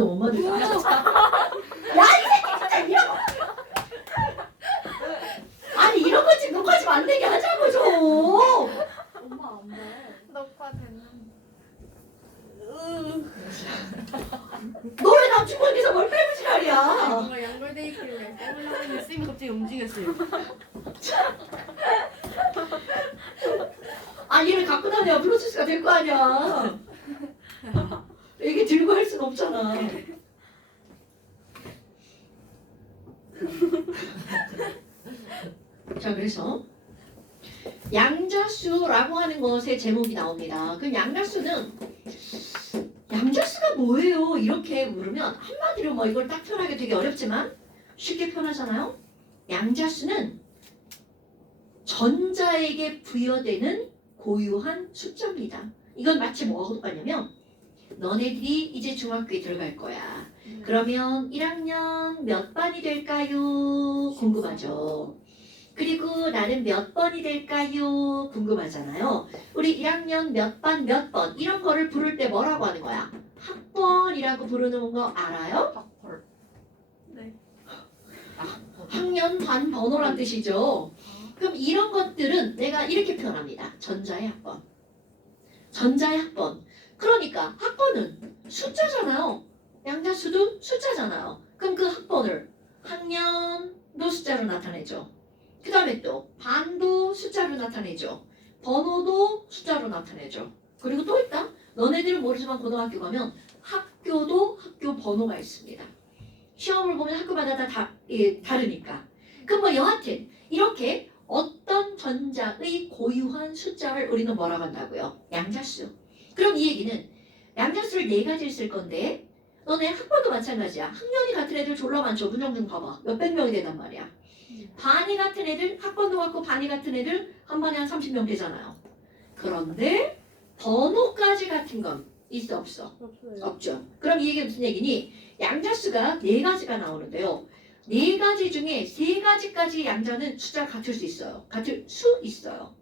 엄마들 야, 이 새끼 진짜 이런 거. 아니 이런 거 지금 녹화 좀 안 되게 하자고 좀. 엄마 안 돼. 녹화 됐는데. 너 왜 남친구에서 뭘 빼고 지랄이야? 뭔가 연결돼 있길래 빼려고 했는데 쌤이 갑자기 움직였어요. 아 얘를 갖고 다녀야 프로세스가 될 거 아니야. 이게 들고 할 수가 없잖아. 자 그래서 양자수라고 하는 것의 제목이 나옵니다. 그 양자수는 양자수가 뭐예요? 이렇게 물으면 한마디로 뭐 이걸 딱 표현하기 되게 어렵지만 쉽게 표현하잖아요. 양자수는 전자에게 부여되는 고유한 숫자입니다. 이건 마치 뭐하고 똑같냐면 너네들이 이제 중학교에 들어갈 거야. 그러면 1학년 몇 반이 될까요? 궁금하죠. 그리고 나는 몇 번이 될까요? 궁금하잖아요. 우리 1학년 몇 반 몇 번 이런 거를 부를 때 뭐라고 하는 거야? 학번이라고 부르는 거 알아요? 학벌. 네. 학년 반 번호란 뜻이죠. 그럼 이런 것들은 내가 이렇게 표현합니다. 전자의 학번. 전자의 학번. 그러니까 학번은 숫자잖아요. 양자수도 숫자잖아요. 그럼 그 학번을 학년도 숫자로 나타내죠. 그 다음에 또 반도 숫자로 나타내죠. 번호도 숫자로 나타내죠. 그리고 또 있다. 너네들은 모르지만 고등학교 가면 학교도 학교 번호가 있습니다. 시험을 보면 학교마다 다 다르니까. 그럼 뭐 여하튼 이렇게 어떤 전자의 고유한 숫자를 우리는 뭐라고 한다고요? 양자수. 그럼 이 얘기는 양자수를 네 가지를 쓸 건데 너네 학번도 마찬가지야. 학년이 같은 애들 졸라 많죠. 문정 좀 봐봐. 몇백 명이 된단 말이야. 반이 같은 애들, 학번도 같고 반이 같은 애들 한 반에 한 30명 되잖아요. 그런데 번호까지 같은 건 있어 없어? 없어요. 없죠. 그럼 이 얘기는 무슨 얘기니? 양자수가 네 가지가 나오는데요. 네 가지 중에 세 가지까지 양자는 숫자가 같을 수 있어요. 같을 수 있어요.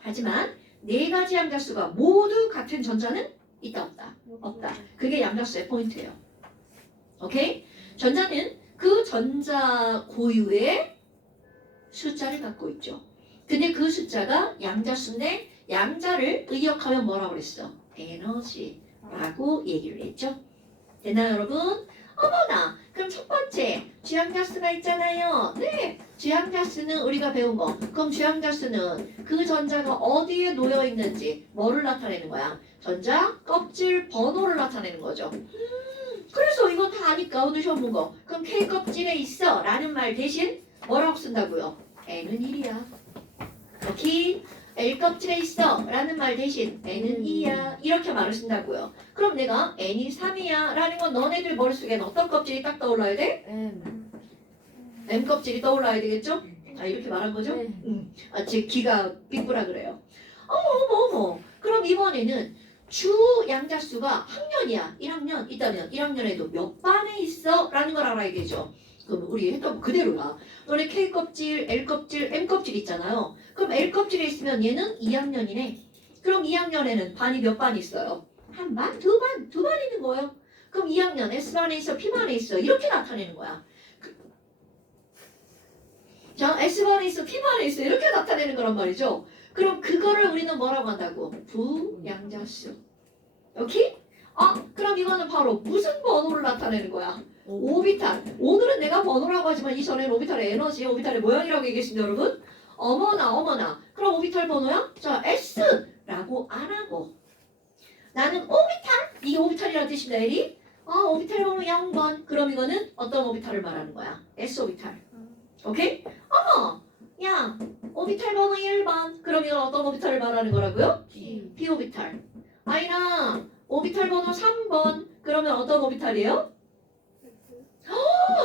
하지만 네 가지 양자수가 모두 같은 전자는 있다 없다? 없다. 그게 양자수의 포인트예요. 오케이? 전자는 그 전자 고유의 숫자를 갖고 있죠. 근데 그 숫자가 양자수인데 양자를 의역하면 뭐라고 그랬어? 에너지라고 얘기를 했죠. 됐나요 여러분? 어머나 그럼 첫 번째 주양자수가 있잖아요. 네, 주양자수는 우리가 배운 거. 그럼 주양자수는 그 전자가 어디에 놓여 있는지 뭐를 나타내는 거야? 전자 껍질 번호를 나타내는 거죠. 그래서 이거 다 아니까 오늘 시험 본 거. 그럼 K 껍질에 있어 라는 말 대신 뭐라고 쓴다고요? N은 1이야. 오케이? L 껍질에 있어 라는 말 대신 N은 2야. 이렇게 말을 쓴다고요. 그럼 내가 N이 3이야 라는 건 너네들 머릿속에는 어떤 껍질이 딱 떠올라야 돼? M 껍질이 떠올라야 되겠죠? 아 이렇게 말한 거죠? 네. 아, 제 귀가 삐꾸라 그래요. 어머. 그럼 이번에는 주 양자수가 학년이야. 1학년 있다면 1학년에도 몇 반에 있어? 라는 걸 알아야 되죠. 그럼 우리 했던 거 그대로야. 너네 K 껍질, L 껍질, M 껍질 있잖아요. 그럼 L 껍질에 있으면 얘는 2학년이네. 그럼 2학년에는 반이 몇 반 있어요? 한 반? 두 반 있는 거예요. 그럼 2학년 S반에 있어, P반에 있어. 이렇게 나타내는 거야. 자, S반에 있어, P반에 있어. 이렇게 나타내는 거란 말이죠. 그럼 그거를 우리는 뭐라고 한다고? 부양자수. 오케이? 그럼 이거는 바로 무슨 번호를 나타내는 거야? 오비탈. 오늘은 내가 번호라고 하지만 이전에는 오비탈의 에너지, 오비탈의 모양이라고 얘기했습니다, 여러분. 어머나. 그럼 오비탈 번호야? 자, S라고 안 하고. 나는 오비탈? 이게 오비탈이라는 뜻입니다, 에리. 오비탈 번호 0번. 그럼 이거는 어떤 오비탈을 말하는 거야? S 오비탈. 오케이? 어머! 야, 오비탈 번호 1번. 그럼 이건 어떤 오비탈을 말하는 거라고요? P 오비탈. 아이나, 오비탈 번호 3번. 그러면 어떤 오비탈이에요?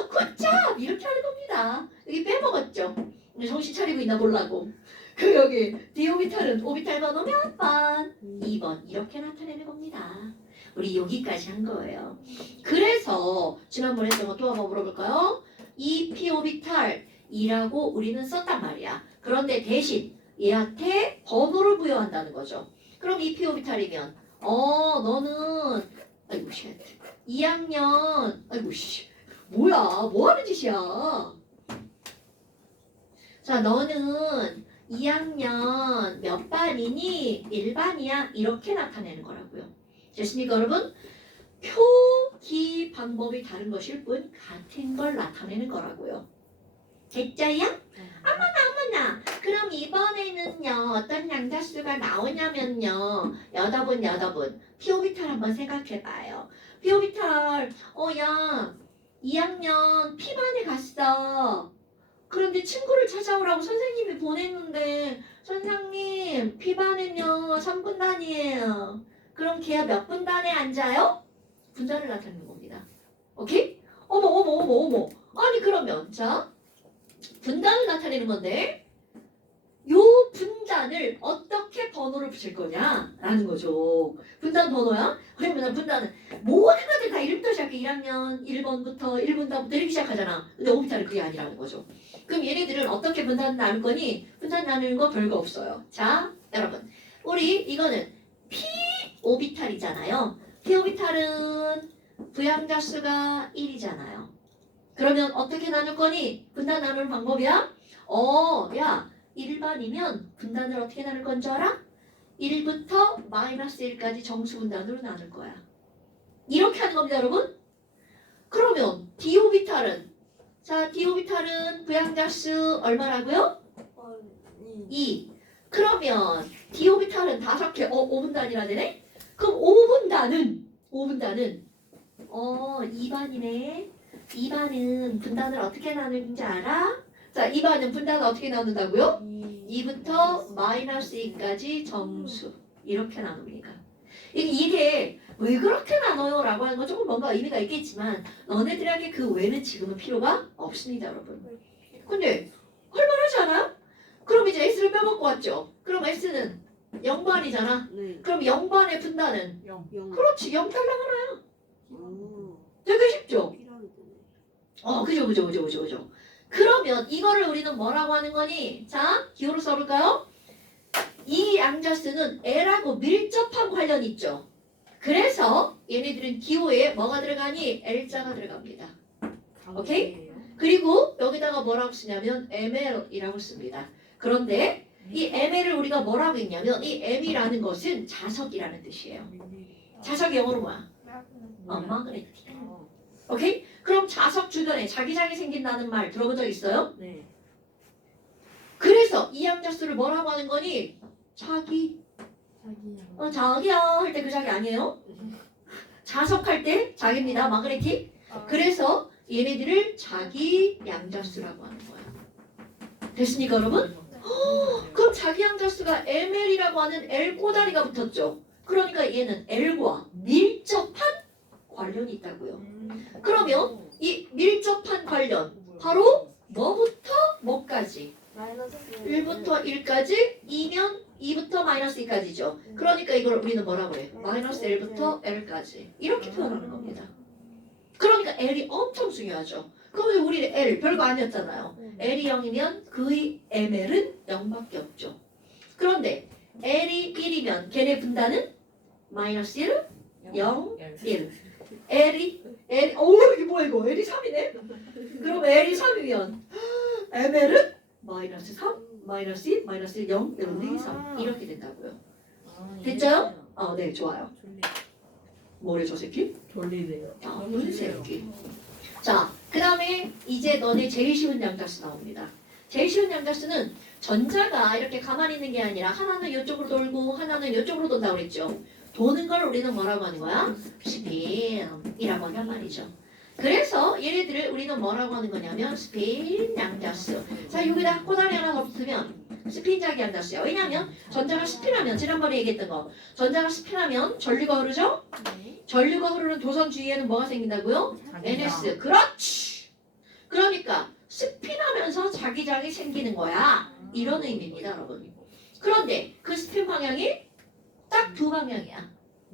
굿잡! 이렇게 하는 겁니다. 여기 빼먹었죠? 정신 차리고 있나 보려고. 그 여기 D 오비탈은 오비탈 번호 몇 번? 2번. 이렇게 나타내는 겁니다. 우리 여기까지 한 거예요. 그래서 지난번에 했던 거 또 한번 물어볼까요? 이 P 오비탈이라고 우리는 썼단 말이야. 그런데 대신 얘한테 번호를 부여한다는 거죠. 그럼 이 P 오비탈이면 너는 아이고 쉣. 2학년 아이고 씨 뭐야 뭐 하는 짓이야. 자 너는 2학년 몇 반이니? 1반이야. 이렇게 나타내는 거라고요. 됐습니까 여러분? 표기 방법이 다른 것일 뿐 같은 걸 나타내는 거라고요. 됐죠요? 어머나 그럼 이번에는요 어떤 양자수가 나오냐면요 여러분 피오비탈 한번 생각해봐요. 피오비탈 야 2학년 P반에 갔어. 그런데 친구를 찾아오라고 선생님이 보냈는데 선생님 P반은요 3분단이에요. 그럼 걔가 몇 분단에 앉아요? 분단을 나타내는 겁니다. 오케이? 어머 아니 그러면 자 분단을 나타내는 건데 요 분단을 어떻게 번호를 붙일 거냐라는 거죠. 분단 번호야? 그러면 분단은 모든 것들 다 1부터 시작해. 1학년 1번부터 1분단부터 이렇게 시작하잖아. 근데 오비탈은 그게 아니라는 거죠. 그럼 얘네들은 어떻게 분단 나눌 거니? 분단 나누는 거 별거 없어요. 자 여러분 우리 이거는 P 오비탈이잖아요. P 오비탈은 부양자수가 1이잖아요. 그러면 어떻게 나눌 거니? 분단 나누는 방법이야? 야 1반이면 분단을 어떻게 나눌 건 줄 알아? 1부터 마이너스 1까지 정수 분단으로 나눌 거야. 이렇게 하는 겁니다 여러분. 그러면 디오비탈은 자 디오비탈은 부양자수 얼마라고요? 2. 그러면 디오비탈은 5개 5분단이라 되네? 그럼 5분단은 2반이네. 2반은 분단을 어떻게 나누는지 알아? 자 2반은 분단을 어떻게 나눈다고요? 2부터 마이너스 2까지 정수 이렇게 나눕니다. 이게 왜 그렇게 나눠요? 라고 하는 건 조금 뭔가 의미가 있겠지만 너네들에게 그 외는 지금은 필요가 없습니다 여러분. 근데 할만하지 않아요? 그럼 이제 S를 빼먹고 왔죠. 그럼 S는 0반이잖아. 네. 그럼 0반의 분단은 0. 그렇지 0 달라고 오. 되게 쉽죠? 피라미드네. 그죠. 그러면 이거를 우리는 뭐라고 하는 거니? 자, 기호로 써볼까요? 이 양자수는 L하고 밀접한 관련이 있죠. 그래서 얘네들은 기호에 뭐가 들어가니? L자가 들어갑니다. 오케이? 그리고 여기다가 뭐라고 쓰냐면 ML이라고 씁니다. 그런데 이 ML을 우리가 뭐라고 했냐면 이 M이라는 것은 자석이라는 뜻이에요. 자석이 영어로 뭐야? 마그네틱. 오케이? 그럼 자석 주변에 자기장이 생긴다는 말 들어본 적 있어요? 네. 그래서 이 양자수를 뭐라고 하는 거니? 자기. 자기야. 자기야 할 때 그 자기 아니에요? 자석할 때 자기입니다. 마그네틱. 그래서 얘네들을 자기 양자수라고 하는 거야. 됐습니까 여러분? 그럼 자기 양자수가 ML이라고 하는 L 꼬다리가 붙었죠. 그러니까 얘는 L과 밀접한 관련이 있다고요. 그러면 이 밀접한 관련 바로 뭐부터 뭐까지? 1부터 1까지 2면 2부터 마이너스 2까지죠. 그러니까 이걸 우리는 뭐라고 해? 마이너스 L부터 L까지 이렇게 표현하는 겁니다. 그러니까 L이 엄청 중요하죠. 그러면 우리 L 별거 아니었잖아요. L이 0이면 그의 ML은 0밖에 없죠. 그런데 L이 1이면 걔네 분단은 마이너스 1, 0, 1. L이 이게 뭐야 이거? L이 3이네? 그럼 L이 3이면 ML은 마이너스 3, 마이너스 2, 마이너스 1, 0, 1, 2, 3 이렇게 된다고요. 됐죠? 네 좋아요. 뭐래 저 새끼? 졸리네요. 무슨 새끼. 자, 그 다음에 이제 너네 제일 쉬운 양자수 나옵니다. 제일 쉬운 양자수는 전자가 이렇게 가만히 있는 게 아니라 하나는 이쪽으로 돌고 하나는 이쪽으로 돈다고 그랬죠. 도는 걸 우리는 뭐라고 하는 거야? 스핀이라고 한단 말이죠. 그래서 얘네들을 우리는 뭐라고 하는 거냐면 스핀 양자수. 자, 여기다 꼬다리 하나 더 붙으면 스핀 자기 양자수야. 왜냐면 전자가 스핀하면 지난번에 얘기했던 거 전자가 스핀하면 전류가 흐르죠? 전류가 흐르는 도선 주위에는 뭐가 생긴다고요? NS. 그렇지. 그러니까 스핀하면서 자기장이 생기는 거야. 이런 의미입니다, 여러분. 그런데 그 스핀 방향이 딱 두 방향이야.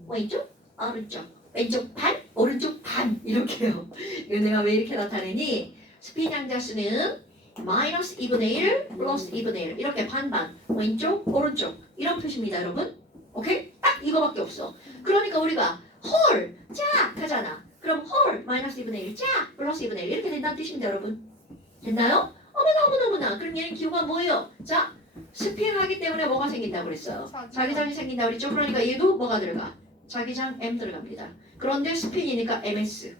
왼쪽, 오른쪽. 왼쪽 반, 오른쪽 반 이렇게요. 이거 내가 왜 이렇게 나타내니? 스핀 양자수는 마이너스 2분의 1 플러스 2분의 1 이렇게 반반 왼쪽, 오른쪽 이런 표시입니다, 여러분. 오케이? 딱 이거밖에 없어. 그러니까 우리가 홀, 짝 하잖아. 그럼 홀 마이너스 2분의 1 자 플러스 2분의 1 이렇게 된다는 뜻입니다 여러분. 됐나요? 어머나. 그럼 얘는 기호가 뭐예요? 자 스피하기 때문에 뭐가 생긴다고 그랬어요? 자기장이 생긴다고 그랬죠? 그러니까 얘도 뭐가 들어가? 자기장 M 들어갑니다. 그런데 스핀이니까 MS.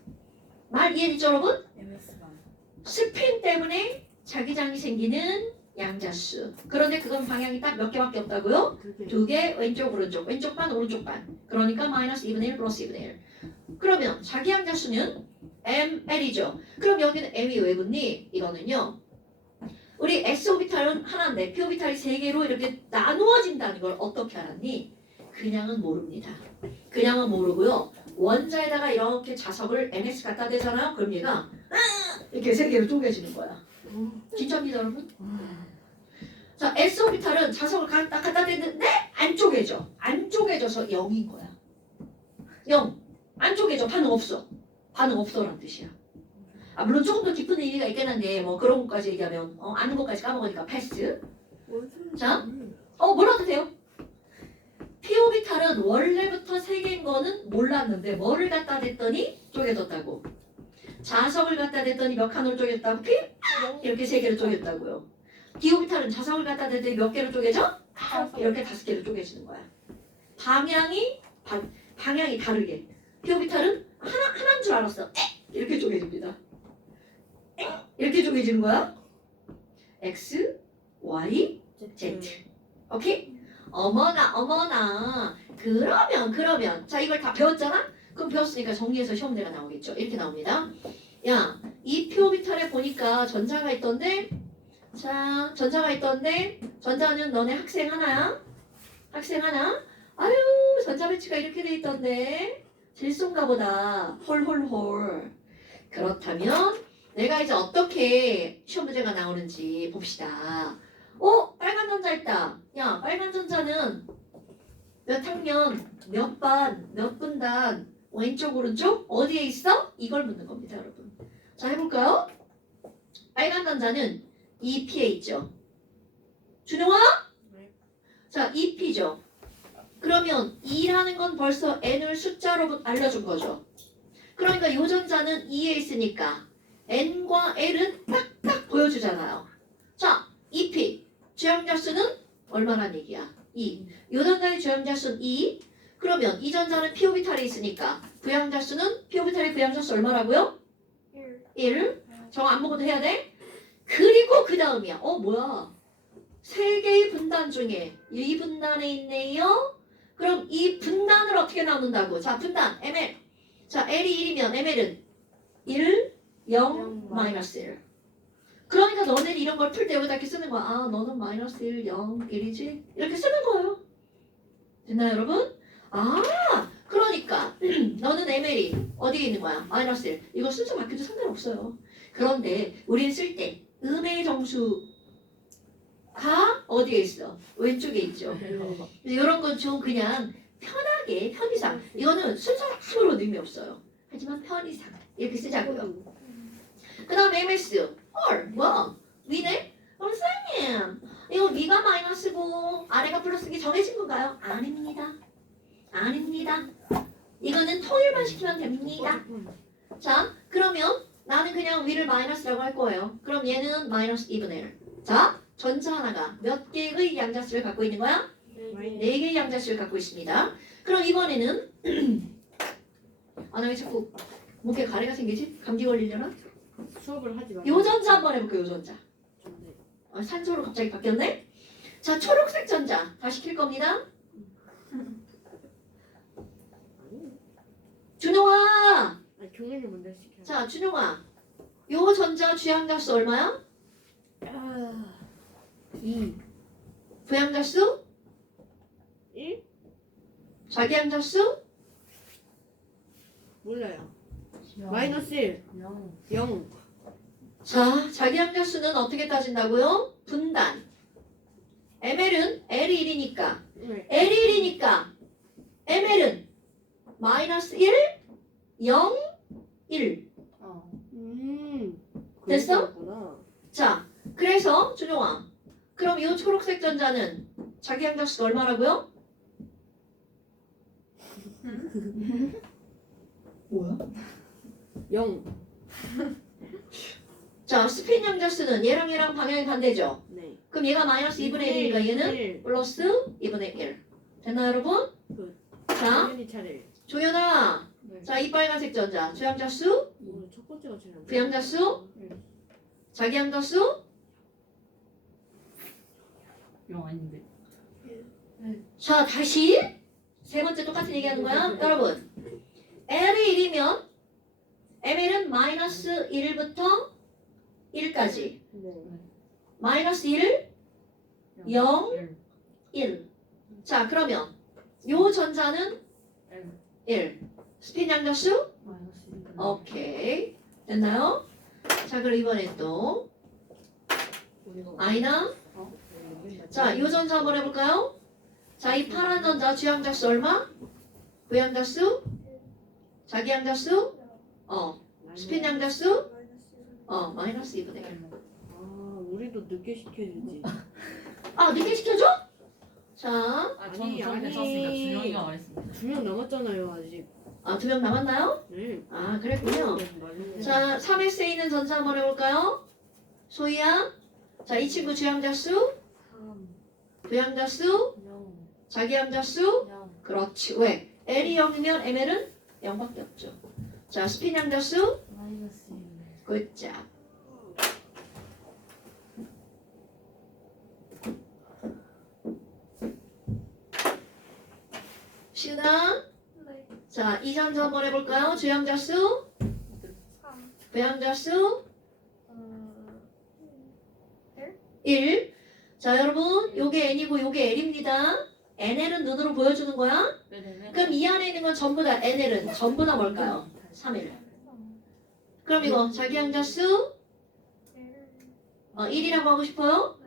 말 이해했죠 여러분? MS만. 스핀 때문에 자기장이 생기는 양자수. 그런데 그건 방향이 딱 몇 개밖에 없다고요? 두 개 왼쪽 오른쪽 왼쪽 반 오른쪽 반. 그러니까 마이너스 2분의 1 플러스 2분의 1. 그러면 자기 양자수는 ML이죠. 그럼 여기는 M이 왜 붙니? 이거는요. 우리 S오비탈은 하나인데 P오비탈이 세 개로 이렇게 나누어진다는 걸 어떻게 알았니? 그냥은 모릅니다. 그냥은 모르고요. 원자에다가 이렇게 자석을 NS 갖다 대잖아요. 그럼 얘가 이렇게 세 개로 쪼개지는 거야. 진짜입니다 여러분. 자 S오비탈은 자석을 갖다 대는데 안 쪼개져. 안 쪼개져서 0인 거야. 0. 안 쪼개져. 반응 없어. 반응 없어란 뜻이야. 물론 조금 더 깊은 의미가 있긴 한데 뭐 그런 것까지 얘기하면 아는 것까지 까먹으니까 패스. 자, 뭐라도 돼요. P오비탈은 원래부터 세 개인 거는 몰랐는데 뭐를 갖다 댔더니 쪼개졌다고. 자석을 갖다 댔더니 몇 칸으로 쪼개졌다고? P? 이렇게 세 개로 쪼개졌다고요. D오비탈은 자석을 갖다 댔더니 몇 개로 쪼개져? 이렇게 5개로 쪼개지는 거야. 방향이 다르게. P오비탈은 하나인 줄 알았어. 이렇게 쪼개집니다. 이렇게 쪼개지는 거야. X, Y, Z. 오케이? 어머나. 그러면. 자, 이걸 다 배웠잖아? 그럼 배웠으니까 정리해서 시험 문제가 나오겠죠. 이렇게 나옵니다. 야, 이 P오비탈에 보니까 전자가 있던데? 자, 전자는 너네 학생 하나야? 아유, 전자 배치가 이렇게 돼 있던데? 질소인가 보다. 홀. 그렇다면 내가 이제 어떻게 시험 문제가 나오는지 봅시다. 빨간 전자 있다. 야, 빨간 전자는 몇 학년, 몇 반, 몇 분단, 왼쪽, 오른쪽, 어디에 있어? 이걸 묻는 겁니다, 여러분. 자, 해볼까요? 빨간 전자는 2P에 있죠. 준영아? 네. 자, 2P죠. 그러면 2라는 건 벌써 N을 숫자로 알려준 거죠. 그러니까 이 전자는 2에 있으니까 N과 L은 딱딱 보여주잖아요. 자, 2P. 주양자수는 얼마란 얘기야? 2. 이 전자의 주양자수는 2. 그러면 이 전자는 P오비탈이 있으니까 부양자수는 P오비탈의 부양자수 얼마라고요? 1. 저거 안 먹어도 해야 돼? 그리고 그 다음이야. 뭐야? 세 개의 분단 중에 이 분단에 있네요. 그럼 이 분단을 어떻게 나눈다고? 자, 분단 ML. 자, L이 1이면 ML은 1, 0, 마이너스 1. 그러니까 너네는 이런 걸 풀 때 여기다 이렇게 쓰는 거야. 너는 마이너스 1, 0, 1이지? 이렇게 쓰는 거예요. 됐나요, 여러분? 그러니까 너는 ML이 어디에 있는 거야? 마이너스 1. 이거 순서 바뀌어도 상관없어요. 그런데 우리는 쓸 때 음의 정수가 어디에 있어? 왼쪽에 있죠. 이런 건 좀 그냥 편하게 편의상. 이거는 순서상으로는 의미 없어요. 하지만 편의상 이렇게 쓰자고요. 그 다음 MS 뭐? 위네? 선생님 이거 위가 마이너스고 아래가 플러스기 정해진 건가요? 아닙니다. 이거는 통일만 시키면 됩니다. 자, 그러면 나는 그냥 위를 마이너스라고 할 거예요. 그럼 얘는 마이너스 2분의 1. 자, 전자 하나가 몇 개의 양자수를 갖고 있는 거야? 4개의 양자수를 갖고 있습니다. 그럼 이번에는 나 왜 자꾸 목에 가래가 생기지? 감기 걸리려나? 수업을 하지 마. 요 전자 한번 해볼게요. 요 전자. 산소로 갑자기 바뀌었네? 자, 초록색 전자 다시 킬 겁니다. 준용아! 경연이 먼저 시켜. 자, 준용아. 요 전자 주양자수 얼마야? 2. 부양자수? 1? 자기양자수? 몰라요. 마이너스 1. 0. 자, 자기양자수는 어떻게 따진다고요? 분단. ML은 L이 1이니까 네. L이 1이니까 ML은 마이너스 1, 0, 1. 됐어? 그렇구나. 자, 그래서 준용아. 그럼 이 초록색 전자는 자기양자수가 얼마라고요? 뭐야? 0. 자, 스핀 양자수는 얘랑 방향이 반대죠? 네. 그럼 얘가 마이너스 2분의 1이니까 얘는 1. 플러스 2분의 1. 됐나 여러분? 자, 당연히 차례. 종현아. 네. 자, 이 빨간색 전자. 주양자수, 오늘 첫 번째가 제일 안 돼. 부양자수, 자기양자수. 영 아닌데. 자, 다시 세 번째 똑같은 얘기하는 거야. 여러분, L이 1이면 ML은 마이너스 1부터 1까지. 네. 마이너스 1, 0, 1. 자, 그러면 요 전자는 1. 스핀 양자수? 마이너스 1. 오케이. 됐나요? 자, 그럼 이번에 또 I나 자, 요 전자 한번 해볼까요? 자, 이 파란 전자 주양자수 얼마? 부양자수? 자기양자수? 스핀 양자수? 마이너스 2분의 1. 아, 우리도 늦게 시켜주지. 아, 늦게 시켜줘? 자, 아, 저는 아니. 괜찮습니다. 준영이가 말했습니다. 2명 남았잖아요, 아직. 아, 2명 남았나요? 네. 아, 그랬군요. 말로. 자, 3S에 있는 전자 한번 해볼까요? 소희야. 자, 이 친구 주양자수, 3, 부양자수, 0, 자기양자수. 0. 그렇지. 왜? L이 0이면 ML은 0밖에 없죠. 자, 스핀 양자수. 마이너스 1. 굿잡. 시은아. 네. 자, 이 전자 한번 해볼까요? 주양자수, 3. 부양자수. 어, 1. 자, 여러분, 요게 N이고 요게 L입니다. NL은 눈으로 보여주는 거야. 네네네. 그럼 이 안에 있는 건 전부 다 NL은 전부 다 뭘까요? 3일. 그럼 이거 자기양자수 1이라고 하고 싶어요?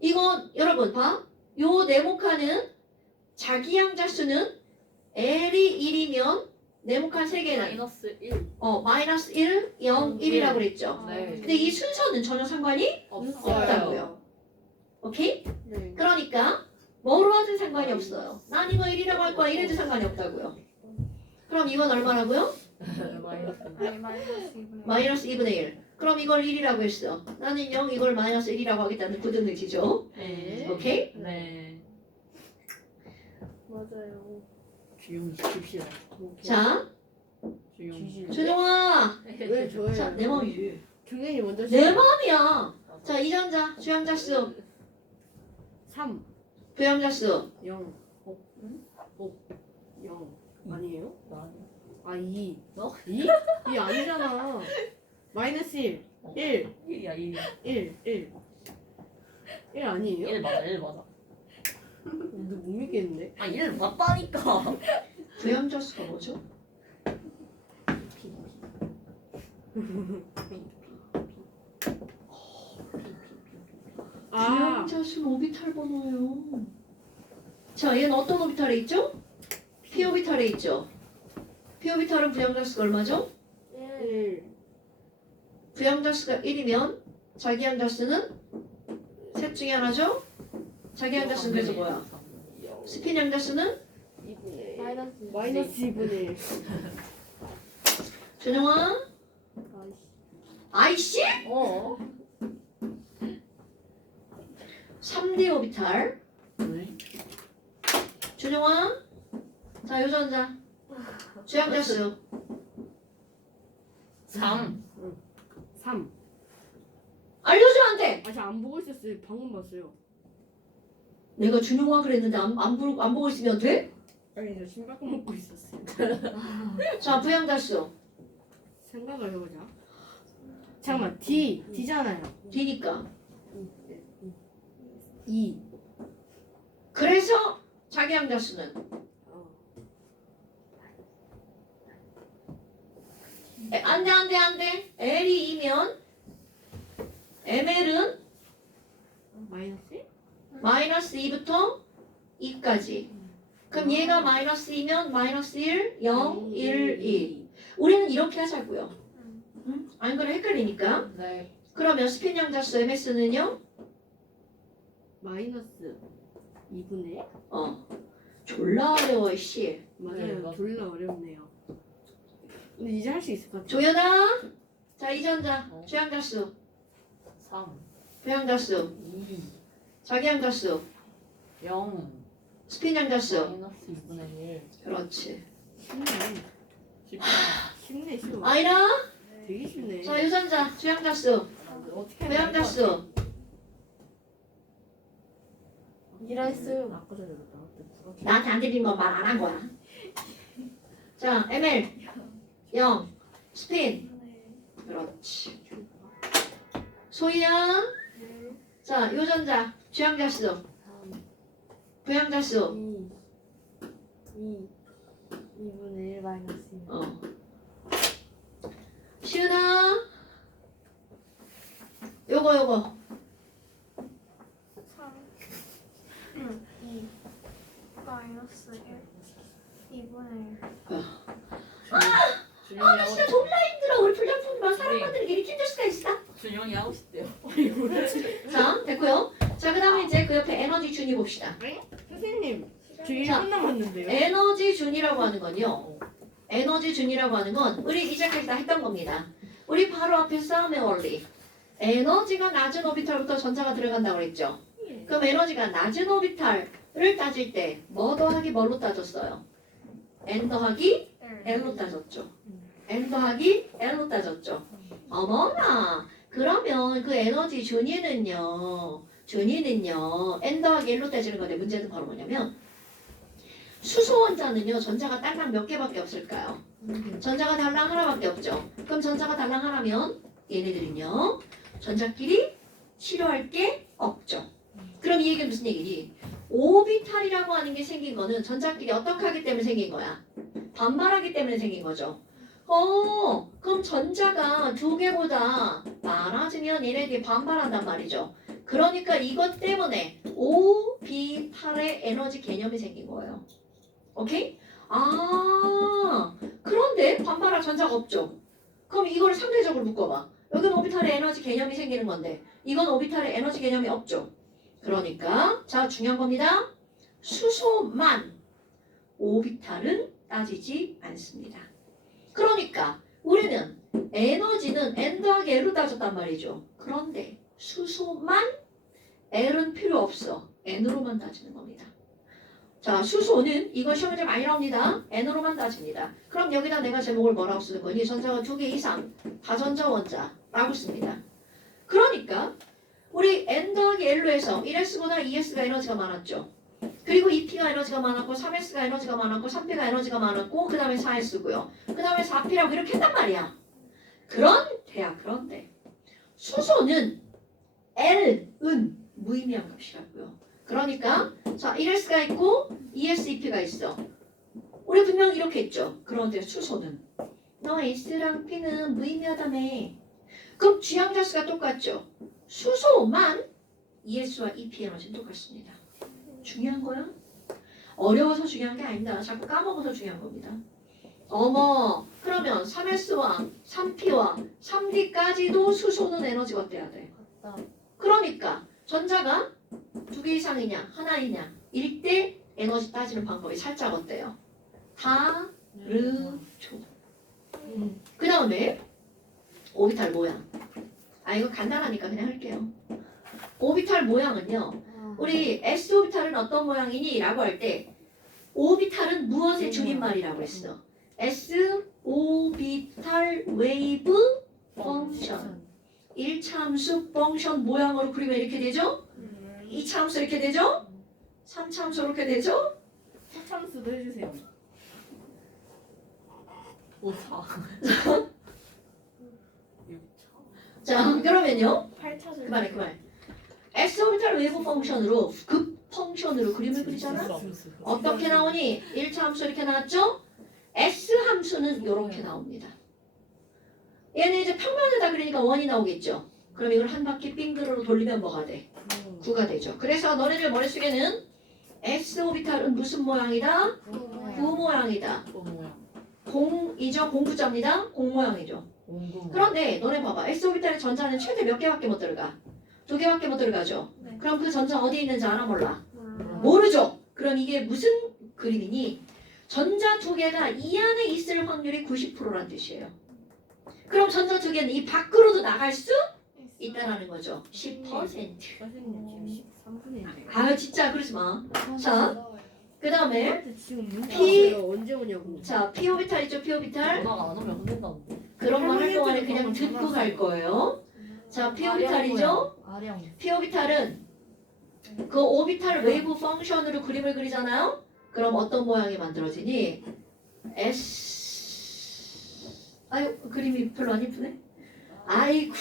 이거 여러분 봐. 요 네모칸은 자기양자수는 L이 1이면 네모칸 3개는 마이너스 1. 마이너스 1, 0, 1이라고 그랬죠. 네. 근데 이 순서는 전혀 상관이 없다고요. 오케이? 네. 그러니까 뭐로 하든 상관이 없어요. 난 이거 1이라고 할 거야. 이래도 상관이 없다고요. 그럼 이건 얼마라고요? 마이너스 1. 마이너스 2분의 1. 그럼 이걸 1이라고 했어. 나는 0 이걸 마이너스 1이라고 하겠다는 굳은 의지죠. 네. 오케이? 네. 맞아요. 주영이 시킵시다. 자, 주영이. 준용아. 왜 저예요? 자, 내 마음이. 경현이 먼저 내 마음이야. 자, 이 전자 주양자수, 3, 부양자수. 0, 0. 아니에요? 나 아, 2. 너? 2? 2 아니잖아. 마이너스 1. 1. 1이야 1. 1. 1. 1 아니에요? 1 맞아 1 맞아. 근데 못 믿겠는데? 아 1 맞다니까. 부양자수가 뭐죠? 아, 부양자수는 오비탈 번호예요. 자, 얘는 어떤 오비탈에 있죠? p 오비탈에 있죠. p 오비탈은 부양자수가 얼마죠? 1. 부양자수가 1이면 자기양자수는 셋 중에 하나죠? 자기양자수는 그래서 뭐야? 스핀 양자수는 2분의 마이너스 마이너스 2분의 1. 준영아. 아이씨? 어? 3D 오비탈. 네. 준영아. 자, 요전자. 주양자수. 3. 3. 알려줘, 한테. 아, 저 안 보고 있었어요. 방금 봤어요. 내가 준영아 그랬는데 안 보고 있으면 돼? 아니, 저 신발끈 먹고 있었어요. 자, 부양자수. 생각을 해보자. 잠깐만, D잖아요. D니까. 2. 그래서 자기양자수는 어. 안 돼. L이 2면 ML은 마이너스? 마이너스 2부터 2까지. 그럼 얘가 마이너스 2면 마이너스 1, 0, 1, 2. 우리는 이렇게 하자고요. 응? 안 그래 헷갈리니까. 네. 그러면 스핀 양자수 MS는요? 마이너스 2분의? 졸라 어려워 씨. 맞아요. 네, 맞- 졸라 어렵네요. 근데 이제 할 수 있을 것 같아. 조연아. 자, 이전자. 어. 주양자수. 3, 부양자수. 2, 자기양자수. 0, 스피양자수. 마이너스 2분의 1, 그렇지. 쉽네. 14. 쉽네 쉬워. 아이라. 되게 쉽네. 자, 유전자. 주양자수. 어떻게 하면 부양자수. 일할수. 아까 전에 나한테 물어봤 나한테 안 들리는 건 말 안 한 거야. 자, ML. 0. 스핀. 그렇지. 소희야. 자, 유전자. 주양자수. 3, 부양자수. 2분의 1 마이너스 2. 어. 시은아. 요거. 3 2 마이너스 1 2분의 1 아, 나 진짜 존나 힘들어. 우리 불량품만 사람들이 이렇게 힘들 수가 있어? 준영이 하고 싶대요. 자, 됐고요. 자, 그 다음에 이제 그 옆에 에너지 준이 봅시다. 선생님, 저 1분 자, 남았는데요. 에너지 준이라고 하는 건요. 에너지 준이라고 하는 건 우리 이제까지 다 했던 겁니다. 우리 바로 앞에 싸움의 원리. 에너지가 낮은 오비탈부터 전자가 들어간다고 그랬죠. 그럼 에너지가 낮은 오비탈을 따질 때 뭐 더하기 뭘로 따졌어요? n 더하기 L로 따졌죠. n 더하기 L로 따졌죠. 어머나. 그러면 그 에너지 준위는요. n 더하기 L로 따지는 건데 문제는 바로 뭐냐면 수소 원자는요. 전자가 딸랑 몇 개밖에 없을까요? 전자가 달랑 하나밖에 없죠. 그럼 전자가 달랑 하나면 얘네들은요. 전자끼리 치료할 게 없죠. 그럼 이 얘기는 무슨 얘기니? 오비탈이라고 하는 게 생긴 거는 전자끼리 어떻게 하기 때문에 생긴 거야? 반발하기 때문에 생긴 거죠. 그럼 전자가 두 개보다 많아지면 얘네들이 반발한단 말이죠. 그러니까 이것 때문에 오비탈의 에너지 개념이 생긴 거예요. 오케이? 그런데 반발할 전자가 없죠. 그럼 이거를 상대적으로 묶어봐. 여기는 오비탈의 에너지 개념이 생기는 건데 이건 오비탈의 에너지 개념이 없죠. 그러니까 자 중요한 겁니다. 수소만 오비탈은 따지지 않습니다. 그러니까 우리는 에너지는 n 더하기 L로 따졌단 말이죠. 그런데 수소만 L은 필요 없어. N으로만 따지는 겁니다. 자, 수소는 이거 시험에 좀 많이 나옵니다. N으로만 따집니다. 그럼 여기다 내가 제목을 뭐라고 쓰는 거니? 전자가 2개 이상 다전자 원자라고 씁니다. 그러니까 우리 N 더하기 L로 해서 1S보다 2S가 에너지가 많았죠. 그리고 2P가 에너지가 많았고 3S가 에너지가 많았고 3P가 에너지가 많았고 그 다음에 4S고요. 그 다음에 4P라고 이렇게 했단 말이야. 그런데 수소는 L은 무의미한 값이라고요. 그러니까 자 1S가 있고 2S2P가 있어. 우리 분명히 이렇게 했죠. 그런데 수소는 너 S랑 P는 무의미하다며. 그럼 주양자수가 똑같죠. 수소만 ES와 EP 에너지는 똑같습니다. 중요한 거야? 어려워서 중요한 게 아닙니다. 자꾸 까먹어서 중요한 겁니다. 어머, 그러면 3S와 3P와 3D까지도 수소는 에너지가 어때야 돼? 그러니까 전자가 2개 이상이냐 하나이냐 일 때 에너지 따지는 방법이 살짝 어때요? 다르죠. 그 다음에 오비탈 모양. 이거 간단하니까 그냥 할게요. 오비탈 모양은요. 우리 S 오비탈은 어떤 모양이니? 라고 할 때 오비탈은 무엇의 줄임말이라고 했어? S 오비탈 웨이브 펑션. 1차 함수 펑션 모양으로 그리면 이렇게 되죠? 2차 함수 이렇게 되죠? 3차 함수 이렇게 되죠? 참수도 해주세요. 5, 4. 6차. 자, 그러면요. 8차 그만해. S 오비탈 웨이브 펑션으로 급 펑션으로 그림을 그리잖아? 어떻게 나오니? 1차 함수 이렇게 나왔죠? S 함수는 이렇게 나옵니다. 얘는 이제 평면에다 그리니까 원이 나오겠죠? 그럼 이걸 한 바퀴 빙그르로 돌리면 뭐가 돼? 9가 되죠. 그래서 너네들 머릿속에는 S 오비탈은 무슨 모양이다? 9 모양이다. 공이죠? 공부자입니다. 공 모양이죠. 그런데 너네 봐봐. S 오비탈의 전자는 최대 몇 개밖에 못 들어가? 2개밖에 못 들어가죠. 네. 그럼 그 전자 어디 있는지 알아 몰라? 모르죠. 그럼 이게 무슨 그림이니? 전자 두 개가 이 안에 있을 확률이 90%란 뜻이에요. 그럼 전자 두 개는 이 밖으로도 나갈 수 있다라는 거죠. 10%. 선생님 지금 13분인데요. 아 진짜 그러지 마. 자, 그 다음에 지금 문자 P- 왔어요. 언제 오냐고. 자 p 오비탈 있죠. p 오비탈. 전화가 안 오면 혼낸다는데. 그런 거 할 동안에 그냥 듣고 갈 거예요. 자 p 오비탈이죠. 아령. p 오비탈은 그 오비탈 웨이브 펑션으로 그림을 그리잖아요. 그럼 어떤 모양이 만들어지니? S 아유 그림이 별로 안 이쁘네. 아이쿠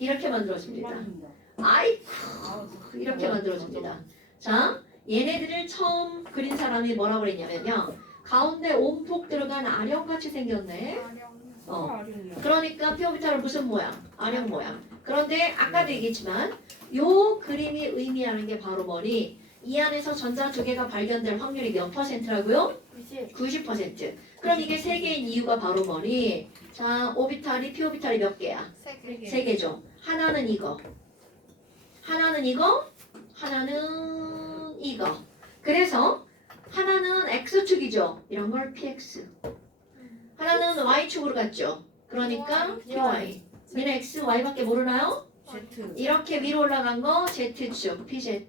이렇게 만들어집니다. 아이쿠 이렇게 만들어집니다. 자 얘네들을 처음 그린 사람이 뭐라고 그랬냐면요. 가운데 온폭 들어간 아령같이 생겼네. 그러니까 피오비탈은 무슨 모양? 아령 모양. 그런데 아까도 얘기했지만 요 그림이 의미하는 게 바로 뭐니? 이 안에서 전자 두 개가 발견될 확률이 몇 %라고요? 90%. 그럼 이게 세 개인 이유가 바로 뭐니? 자, 오비탈이 피오비탈이 몇 개야? 세 개죠. 하나는 이거. 하나는 이거. 하나는 이거. 그래서 하나는 X축이죠. 이런 걸 PX. 하나는 Y축으로 갔죠. 그러니까 PY. 얘는 X, Y밖에 모르나요? Z. 이렇게 위로 올라간 거 Z축, PZ.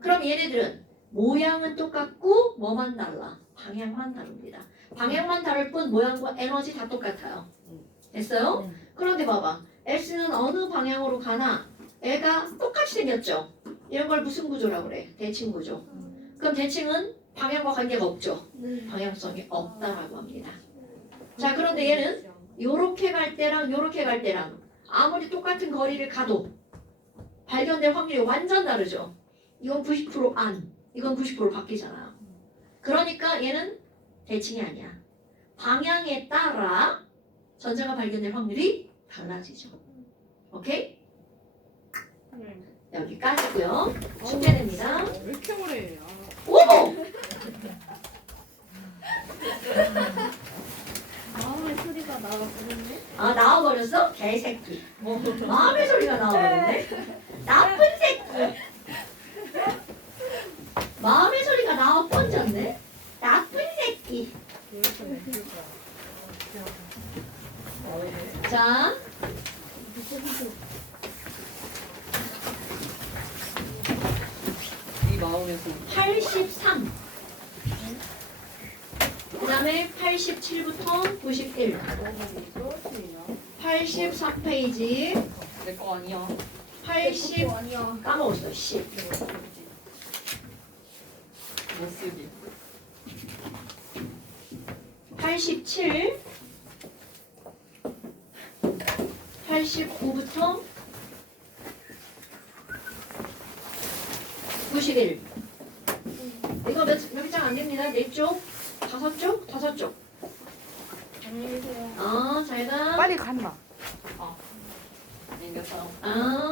그럼 얘네들은 모양은 똑같고 뭐만 달라? 방향만 다릅니다. 방향만 다를 뿐 모양과 에너지 다 똑같아요. 됐어요? 그런데 봐봐. S는 어느 방향으로 가나? 애가 똑같이 생겼죠? 이런 걸 무슨 구조라고 그래? 대칭 구조. 그럼 대칭은 방향과 관계가 없죠? 방향성이 없다라고 합니다. 자, 그런데 얘는 요렇게 갈 때랑 요렇게 갈 때랑 아무리 똑같은 거리를 가도 발견될 확률이 완전 다르죠? 이건 90% 안, 이건 90% 바뀌잖아요. 그러니까 얘는 대칭이 아니야. 방향에 따라 전자가 발견될 확률이 달라지죠. 오케이? 여기까지고요. 숙제됩니다. 왜 이렇게 오래? 오! 마음의 소리가 나와버렸네. 아 나와버렸어? 개새끼. 마음의 소리가 나와버렸네. 나쁜 새끼. 마음의 소리가 나와 번졌네. 나쁜 새끼. 이렇게 맺힐 거야. 자, 이 마음의 소리. 83. 그 다음에 87부터 91. 84페이지. 내 거 아니야. 80. 아니야. 까먹었어. 10. 못 쓰기. 87. 89부터 91. 이거 몇 장 안 됩니다. 4쪽, 5쪽, 5쪽. 안녕히 계세요. 잘 가. 빨리 간다. 이겼다. 아,